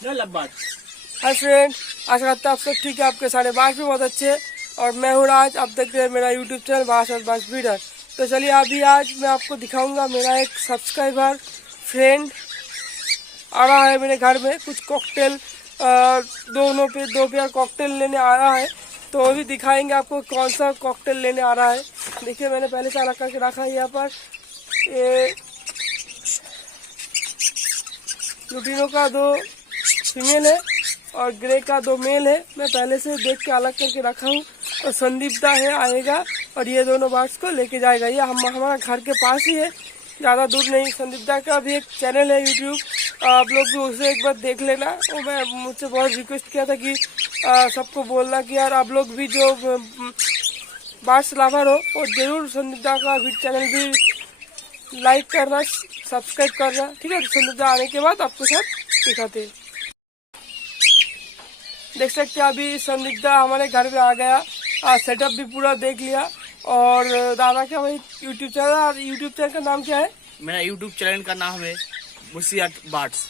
Hi friend, आशा करता आप सब ठीक है। आपके सारे बात भी बहुत अच्छे हैं और मैं हूँ राज। आप देख रहे हैं मेरा यूट्यूब चैनल बास और बास ब्रीडर। तो चलिए अभी आज मैं आपको दिखाऊंगा, मेरा एक सब्सक्राइबर फ्रेंड आ रहा है मेरे घर में कुछ कॉकटेल, दो पेयर कॉकटेल लेने आ रहा है। तो वो भी दिखाएंगे आपको कौन सा कॉकटेल लेने आ रहा है। देखिए मैंने पहले से अलग करके रखा है। यहाँ पर ये लुटिनो का 2 फीमेल है और ग्रे का 2 मेल है। मैं पहले से देख के अलग करके रखा हूँ। और संदीप दा है आएगा और ये दोनों बर्ड्स को लेके जाएगा। ये हमारा घर के पास ही है, ज़्यादा दूर नहीं। संदीप दा का भी एक चैनल है यूट्यूब, आप लोग भी उसे एक बार देख लेना। वो मैं मुझसे बहुत रिक्वेस्ट किया था कि सबको बोलना कि यार आप लोग भी जो बर्ड्स लवर हो वो जरूर संदीप दा का भी चैनल भी लाइक करना, सब्सक्राइब करना, ठीक है। तो संदीप दा आने के बाद आपके साथ दिखाते हैं। देख सकते हैं अभी संदीप दा हमारे घर पे आ गया। सेटअप भी पूरा देख लिया। और दादा का भाई यूट्यूब चैनल का नाम क्या है? मेरा यूट्यूब चैनल का नाम है मुसियाट बर्ड्स।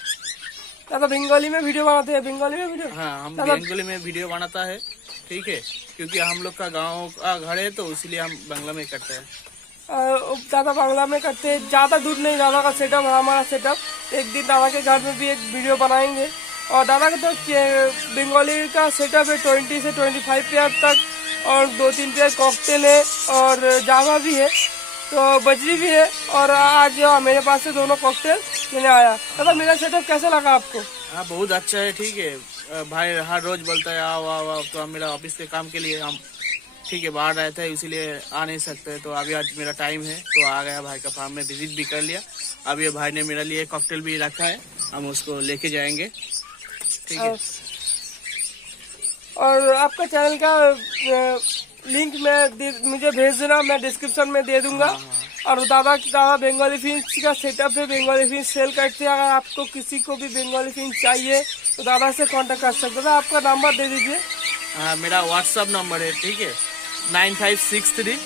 दादा बंगाली में वीडियो बनाते हैं? बंगाली में वीडियो? हाँ, हम बंगाली में वीडियो बनाता है, ठीक है। क्योंकि हम लोग का गांव का घर है तो इसलिए हम बांग्ला में करते हैं। दादा बांग्ला में करते हैं, ज्यादा दूर नहीं। दादा का सेटअप हमारा सेटअप एक दिन दादा के घर में भी एक वीडियो बनाएंगे। और दादा का तो बंगाली का सेटअप है 20 से 25 पेयर तक, और 2-3 पेयर कॉकटेल है और जावा भी है, तो बजरी भी है। और आज मेरे पास से दोनों कॉकटेल लेने आया। दादा मेरा सेटअप कैसा लगा आपको? हाँ, बहुत अच्छा है, ठीक है। भाई हर रोज बोलता है आओ आओ आओ, तो हम मेरा ऑफिस के काम के लिए हम ठीक है बाहर रहते हैं, इसीलिए आ नहीं सकते। तो अभी आज मेरा टाइम है तो आ गया भाई का फार्म में, विजिट भी कर लिया। अब ये भाई ने मेरे लिए कॉकटेल भी रखा है, हम उसको लेके जाएंगे, ठीक है। और आपका चैनल का लिंक मुझे भेज देना, मैं डिस्क्रिप्शन में दे दूंगा। और दादा बंगाली फिंच का सेटअप है, बंगाली फिंच सेल करते हैं। अगर आपको किसी को भी बंगाली फिंच चाहिए तो दादा से कांटेक्ट कर सकते हैं। आपका नंबर दे दीजिए। हाँ, मेरा व्हाट्सअप नंबर है, ठीक है, 9563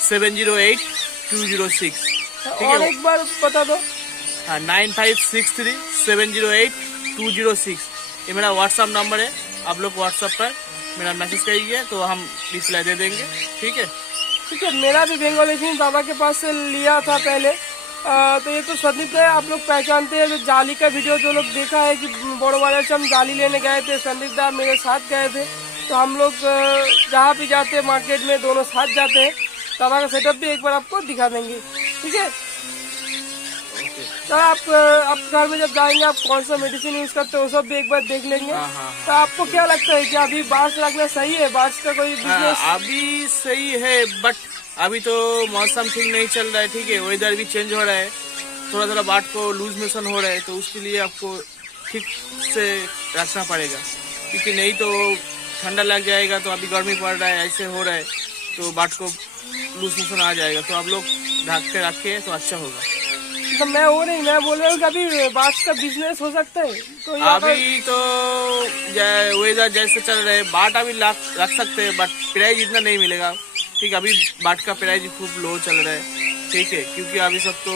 708 206, ठीक है। और एक बार बता दो। हाँ, 9563 708 206, ये मेरा व्हाट्सअप नंबर है। आप लोग व्हाट्सअप पर मेरा मैसेज करिए तो हम रिप्लाई दे देंगे, ठीक है। ठीक है, मेरा भी बंगाली फिंच दादा के पास से लिया था पहले। तो ये तो संदीप है, आप लोग पहचानते हैं। जो जाली का वीडियो जो लोग देखा है कि बड़ो बाजार से हम जाली लेने गए थे, संदीप दा मेरे साथ गए थे। तो हम लोग जहाँ भी जाते हैं मार्केट में दोनों साथ जाते हैं। दादा का सेटअप भी एक बार आपको दिखा देंगे, ठीक है। तो आप घर में जब जाएंगे आप कौन सा मेडिसिन यूज करते हो वो सब भी एक बार देख लेंगे। तो आपको क्या लगता है कि अभी बारिश लगना सही है? बारिश का कोई बिजनेस? अभी सही है, बट अभी तो मौसम ठीक नहीं चल रहा है, ठीक है। वेदर भी चेंज हो रहा है, थोड़ा थोड़ा बाट को लूज मोशन हो रहा है, तो उसके लिए आपको ठीक से रखना पड़ेगा। क्योंकि नहीं तो ठंडा लग जाएगा, तो अभी गर्मी पड़ रहा है, ऐसे हो रहा है तो बाट को लूज मोशन आ जाएगा। तो आप लोग ढक के रखे तो अच्छा होगा। तो मैं वो नहीं, मैं बोल रहा हूँ कि अभी बारिश का बिजनेस हो सकता है। तो अभी तो वेदर जैसे चल रहे बाट अभी रख सकते हैं, बट प्राइस इतना नहीं मिलेगा, ठीक है। अभी बाट का प्राइस खूब लो चल रहा है, ठीक है। क्योंकि अभी सब तो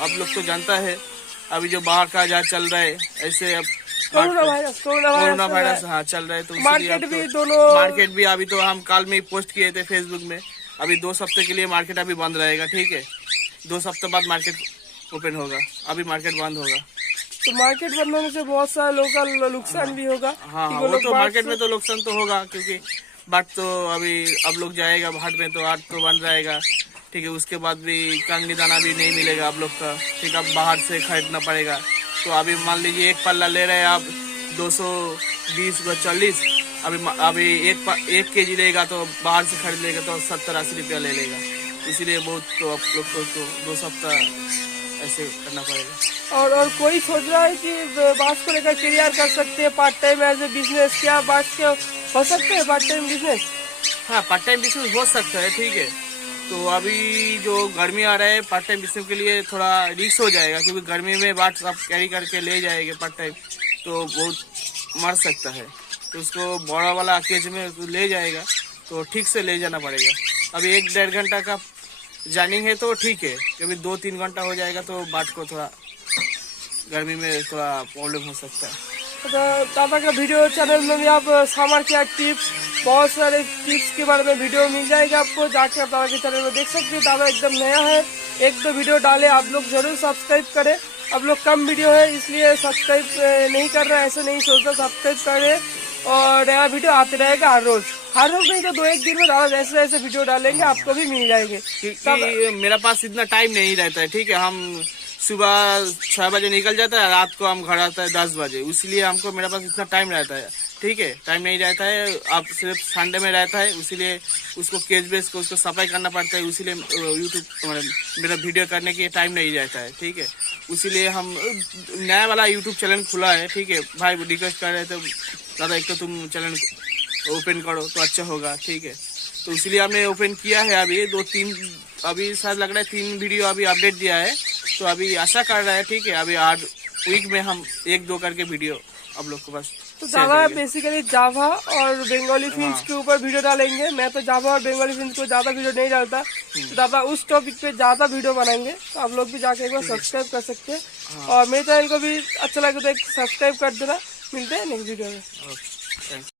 आप लोग तो जानता है, अभी जो बाहर का जहाँ चल रहा है ऐसे अब कोरोना वायरस हाँ चल रहा है। तो मार्केट भी अभी तो हम कल में ही पोस्ट किए थे फेसबुक में। अभी 2 हफ्ते के लिए मार्केट अभी बंद रहेगा, ठीक है। 2 हफ्ते बाद मार्केट ओपन होगा, अभी मार्केट बंद होगा। तो मार्केट बंद होने से बहुत सारे लोगों का नुकसान भी होगा। हाँ, वो तो मार्केट में तो नुकसान तो होगा, क्योंकि बाट तो अभी अब लोग जाएगा हाट में तो हाट तो बंद रहेगा, ठीक है। उसके बाद भी कंगनी दाना भी नहीं मिलेगा आप लोग का, ठीक है। अब बाहर से खरीदना पड़ेगा। तो अभी मान लीजिए एक पल्ला ले रहे हैं आप 220 व 40, अभी एक केजी लेगा तो बाहर से खरीद लेगा तो 70-80 रुपया ले लेगा। इसीलिए बहुत तो आप लोग को तो 2 सप्ताह ऐसे करना पड़ेगा। और कोई सोच रहा है कि बांस को लेकर करियर कर सकते हैं part time as a business? क्या बांस के हो सकते हैं पार्ट टाइम बिजनेस? हाँ, पार्ट टाइम बिजनेस हो सकता है, ठीक है। तो अभी जो गर्मी आ रहा है पार्ट टाइम बिजनेस के लिए थोड़ा रिस्क हो जाएगा, क्योंकि गर्मी में बाट सब कैरी करके ले जाएंगे पार्ट टाइम तो बहुत मर सकता है। तो उसको बड़ा वाला केज में ले जाएगा तो ठीक से ले जाना पड़ेगा। अभी 1-1.5 घंटा का जर्निंग है तो ठीक है, कभी 2-3 घंटा हो जाएगा तो बाट को थोड़ा गर्मी में थोड़ा प्रॉब्लम हो सकता है। तो दादा का वीडियो चैनल में भी आप समर केयर टिप्स, बहुत सारे टिप्स के बारे में वीडियो मिल जाएगा आपको, जाके आप दादा के चैनल में देख सकते हैं। दादा एकदम नया है, एक दो वीडियो डाले, आप लोग जरूर सब्सक्राइब करें। अब लोग कम वीडियो है इसलिए सब्सक्राइब नहीं कर रहे हैं, ऐसे नहीं सोचता, सब्सक्राइब करें और नया वीडियो आते रहेगा हर रोज नहीं तो 2-1 दिन में दादा जैसे जैसे वीडियो डालेंगे आपको भी मिल जाएंगे। क्योंकि मेरा पास इतना टाइम नहीं रहता है, ठीक है। हम सुबह 6 बजे निकल जाता है, रात को हम घर आता है 10 बजे, इसलिए हमको मेरे पास इतना टाइम रहता है, ठीक है। टाइम नहीं रहता है, अब सिर्फ संडे में रहता है, इसीलिए उसको केज बेस को उसको सफाई करना पड़ता है, इसीलिए यूट्यूब मेरा वीडियो करने के टाइम नहीं रहता है, ठीक है। इसीलिए हम नया वाला यूट्यूब चैनल खुला है, ठीक है। भाई रिक्वेस्ट कर रहे थे दादा एक तो तुम चैनल ओपन करो तो अच्छा होगा, ठीक है। तो इसलिए हमने ओपन किया है। अभी 2-3 अभी शायद लग रहा है 3 वीडियो अभी अपडेट दिया है, तो अभी आशा कर रहा है, ठीक है। अभी 8 वीक में हम 1-2 करके वीडियो आप लोग को बस। तो दादा बेसिकली जावा और बंगाली फिल्म्स के ऊपर वीडियो डालेंगे। मैं तो जावा और बंगाली फिल्म्स को ज्यादा वीडियो नहीं डालता, तो दादा उस टॉपिक पे ज्यादा वीडियो बनाएंगे, तो आप लोग भी जाके एक बार सब्सक्राइब कर सकते हैं। और मेरे चैनल को भी अच्छा लगे तो एक सब्सक्राइब कर देना। मिलते हैं नेक्स्ट वीडियो में।